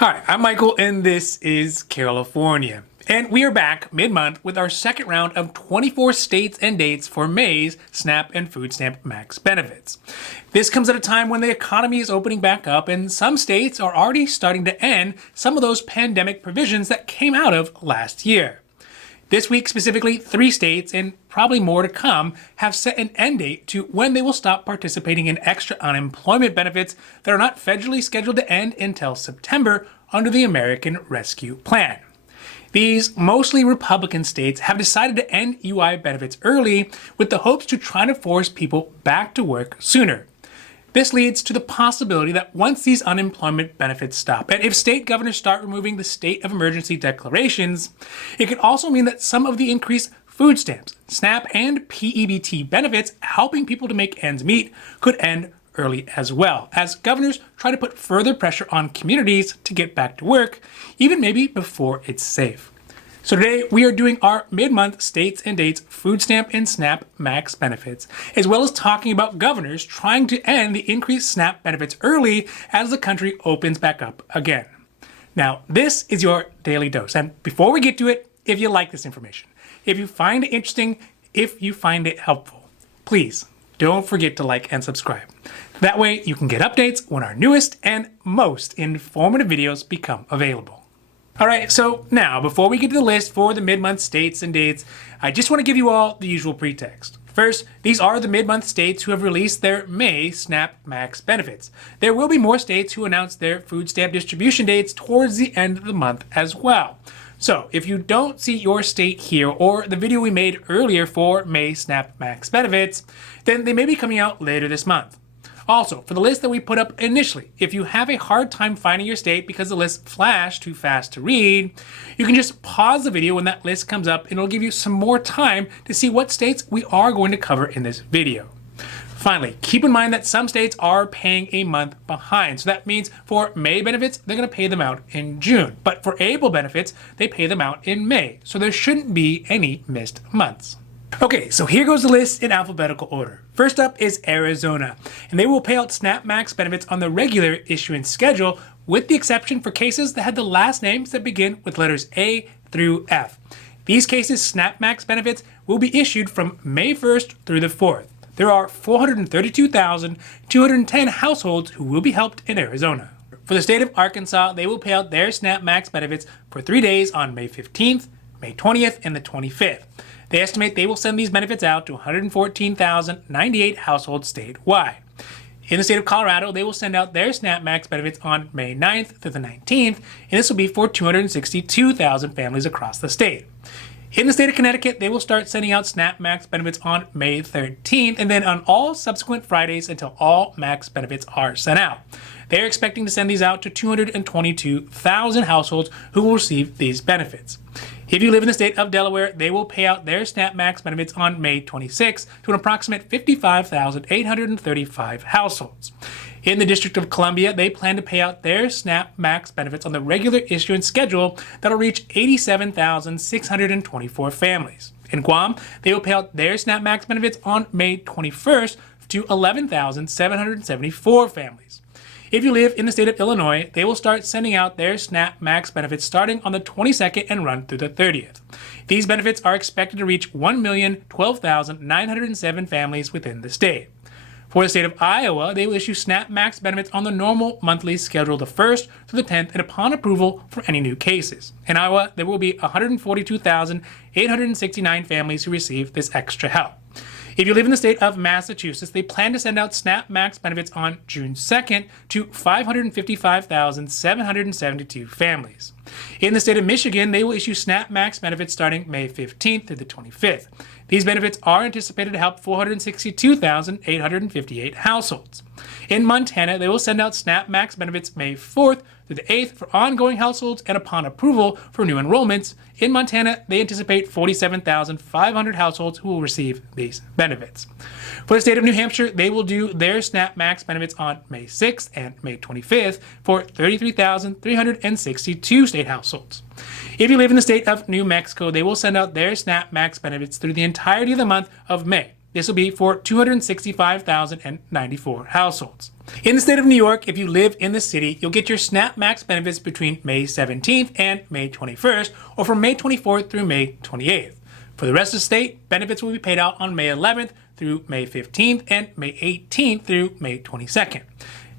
Hi, I'm Michael, and this is California. And we are back mid-month with our second round of 24 states and dates for May's SNAP and Food Stamp Max benefits. This comes at a time when the economy is opening back up, and some states are already starting to end some of those pandemic provisions that came out of last year. This week specifically, 3 states, and probably more to come, have set an end date to when they will stop participating in extra unemployment benefits that are not federally scheduled to end until September under the American Rescue Plan. These mostly Republican states have decided to end UI benefits early with the hopes to try to force people back to work sooner. This leads to the possibility that once these unemployment benefits stop, and if state governors start removing the state of emergency declarations, it could also mean that some of the increased food stamps, SNAP, and P-EBT benefits helping people to make ends meet could end early as well, as governors try to put further pressure on communities to get back to work, even maybe before it's safe. So today we are doing our mid-month states and dates food stamp and SNAP max benefits, as well as talking about governors trying to end the increased SNAP benefits early as the country opens back up again. Now, this is your daily dose. And before we get to it, if you like this information, if you find it interesting, if you find it helpful, please don't forget to like and subscribe. That way you can get updates when our newest and most informative videos become available. Alright, so now, before we get to the list for the mid-month states and dates, I just want to give you all the usual pretext. First, these are the mid-month states who have released their May SNAP Max benefits. There will be more states who announce their food stamp distribution dates towards the end of the month as well. So, if you don't see your state here or the video we made earlier for May SNAP Max benefits, then they may be coming out later this month. Also, for the list that we put up initially, if you have a hard time finding your state because the list flashed too fast to read, you can just pause the video when that list comes up and it'll give you some more time to see what states we are going to cover in this video. Finally, keep in mind that some states are paying a month behind. So that means for May benefits, they're going to pay them out in June. But for April benefits, they pay them out in May. So there shouldn't be any missed months. Okay, so here goes the list in alphabetical order. First up is Arizona, and they will pay out SNAP Max benefits on the regular issuance schedule, with the exception for cases that had the last names that begin with letters A through F. These cases, SNAP Max benefits will be issued from May 1st through the 4th. There are 432,210 households who will be helped in Arizona. For the state of Arkansas, they will pay out their SNAP Max benefits for 3 days on May 15th, May 20th, and the 25th. They estimate they will send these benefits out to 114,098 households statewide. In the state of Colorado, they will send out their SNAP Max benefits on May 9th through the 19th, and this will be for 262,000 families across the state. In the state of Connecticut, they will start sending out SNAP Max benefits on May 13th, and then on all subsequent Fridays until all Max benefits are sent out. They are expecting to send these out to 222,000 households who will receive these benefits. If you live in the state of Delaware, they will pay out their SNAP Max benefits on May 26th to an approximate 55,835 households. In the District of Columbia, they plan to pay out their SNAP Max benefits on the regular issuance schedule that'll reach 87,624 families. In Guam, they will pay out their SNAP Max benefits on May 21st to 11,774 families. If you live in the state of Illinois, they will start sending out their SNAP Max benefits starting on the 22nd and run through the 30th. These benefits are expected to reach 1,012,907 families within the state. For the state of Iowa, they will issue SNAP Max benefits on the normal monthly schedule the 1st through the 10th and upon approval for any new cases. In Iowa, there will be 142,869 families who receive this extra help. If you live in the state of Massachusetts, they plan to send out SNAP Max benefits on June 2nd to 555,772 families. In the state of Michigan, they will issue SNAP Max benefits starting May 15th through the 25th. These benefits are anticipated to help 462,858 households. In Montana, they will send out SNAP Max benefits May 4th through the 8th for ongoing households, and upon approval for new enrollments, in Montana, they anticipate 47,500 households who will receive these benefits. For the state of New Hampshire, they will do their SNAP Max benefits on May 6th and May 25th for 33,362 state households. If you live in the state of New Mexico, they will send out their SNAP Max benefits through the entirety of the month of May. This will be for 265,094 households. In the state of New York, if you live in the city, you'll get your SNAP Max benefits between May 17th and May 21st, or from May 24th through May 28th. For the rest of the state, benefits will be paid out on May 11th through May 15th and May 18th through May 22nd.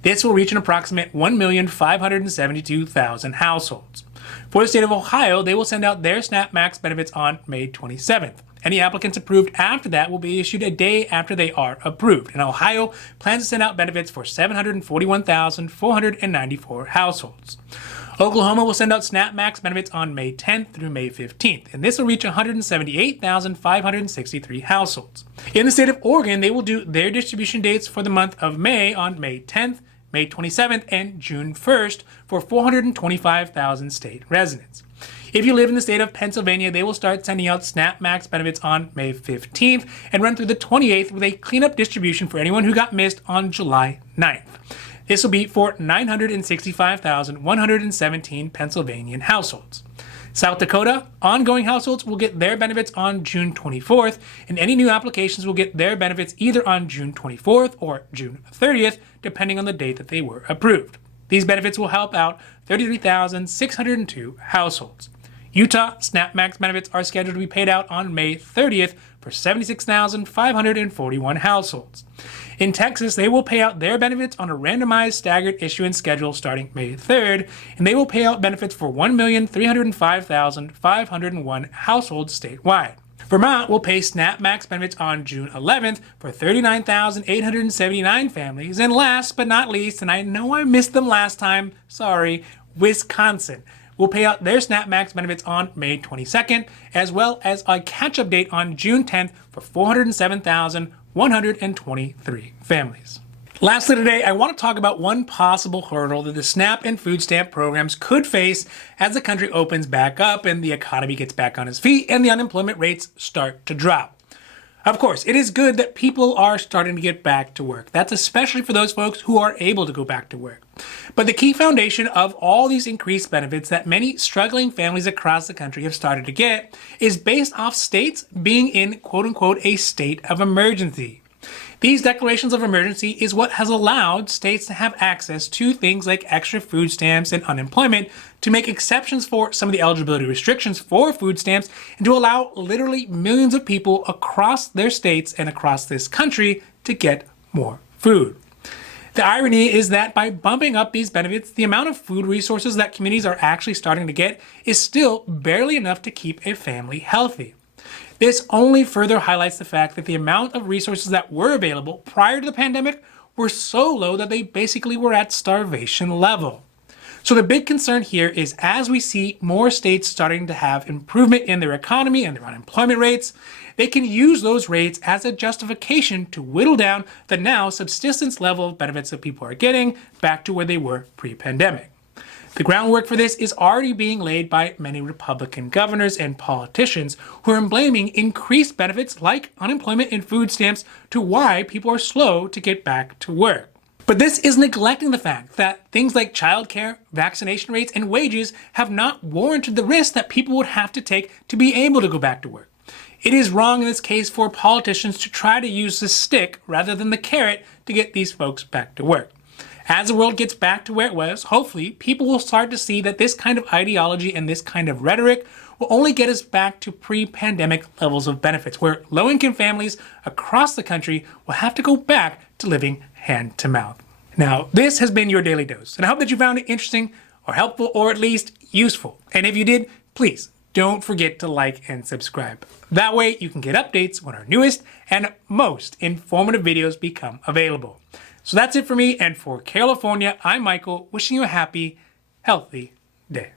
This will reach an approximate 1,572,000 households. For the state of Ohio, they will send out their SNAP Max benefits on May 27th. Any applicants approved after that will be issued a day after they are approved. And Ohio plans to send out benefits for 741,494 households. Oklahoma will send out SNAP Max benefits on May 10th through May 15th, and this will reach 178,563 households. In the state of Oregon, they will do their distribution dates for the month of May on May 10th, May 27th, and June 1st for 425,000 state residents. If you live in the state of Pennsylvania, they will start sending out SNAP Max benefits on May 15th and run through the 28th with a cleanup distribution for anyone who got missed on July 9th. This will be for 965,117 Pennsylvanian households. South Dakota, ongoing households will get their benefits on June 24th, and any new applications will get their benefits either on June 24th or June 30th, depending on the date that they were approved. These benefits will help out 33,602 households. Utah SNAP Max benefits are scheduled to be paid out on May 30th for 76,541 households. In Texas, they will pay out their benefits on a randomized staggered issuance schedule starting May 3rd, and they will pay out benefits for 1,305,501 households statewide. Vermont will pay SNAP Max benefits on June 11th for 39,879 families. And last but not least, and I know I missed them last time, sorry, Wisconsin will pay out their SNAP Max benefits on May 22nd, as well as a catch-up date on June 10th for 407,123 families. Lastly today, I want to talk about one possible hurdle that the SNAP and food stamp programs could face as the country opens back up and the economy gets back on its feet and the unemployment rates start to drop. Of course, it is good that people are starting to get back to work. That's especially for those folks who are able to go back to work. But the key foundation of all these increased benefits that many struggling families across the country have started to get is based off states being in quote-unquote a state of emergency. These declarations of emergency is what has allowed states to have access to things like extra food stamps and unemployment, to make exceptions for some of the eligibility restrictions for food stamps, and to allow literally millions of people across their states and across this country to get more food. The irony is that by bumping up these benefits, the amount of food resources that communities are actually starting to get is still barely enough to keep a family healthy. This only further highlights the fact that the amount of resources that were available prior to the pandemic were so low that they basically were at starvation level. So the big concern here is, as we see more states starting to have improvement in their economy and their unemployment rates, they can use those rates as a justification to whittle down the now subsistence level of benefits that people are getting back to where they were pre-pandemic. The groundwork for this is already being laid by many Republican governors and politicians who are blaming increased benefits like unemployment and food stamps to why people are slow to get back to work. But this is neglecting the fact that things like childcare, vaccination rates, and wages have not warranted the risk that people would have to take to be able to go back to work. It is wrong in this case for politicians to try to use the stick rather than the carrot to get these folks back to work. As the world gets back to where it was, hopefully people will start to see that this kind of ideology and this kind of rhetoric will only get us back to pre-pandemic levels of benefits, where low-income families across the country will have to go back to living hand to mouth. Now, this has been your Daily Dose, and I hope that you found it interesting or helpful or at least useful. And if you did, please don't forget to like and subscribe. That way you can get updates when our newest and most informative videos become available. So that's it for me, and for California, I'm Michael, wishing you a happy, healthy day.